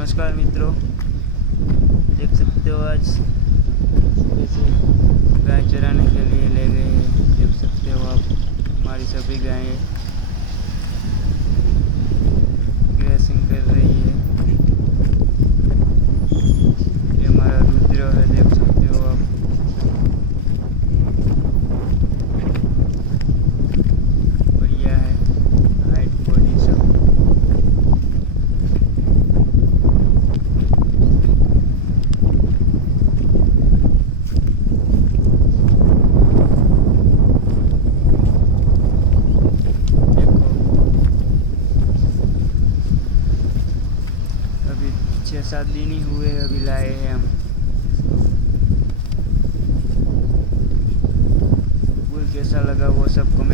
नमस्कार मित्रों देख सकते हो आज सुबह से गाय चराने के लिए ले गए हैं देख सकते हो आप हमारी सभी गायें छः सात दिन ही हुए अभी लाए हैं हम। कैसा लगा वो सब कमेंट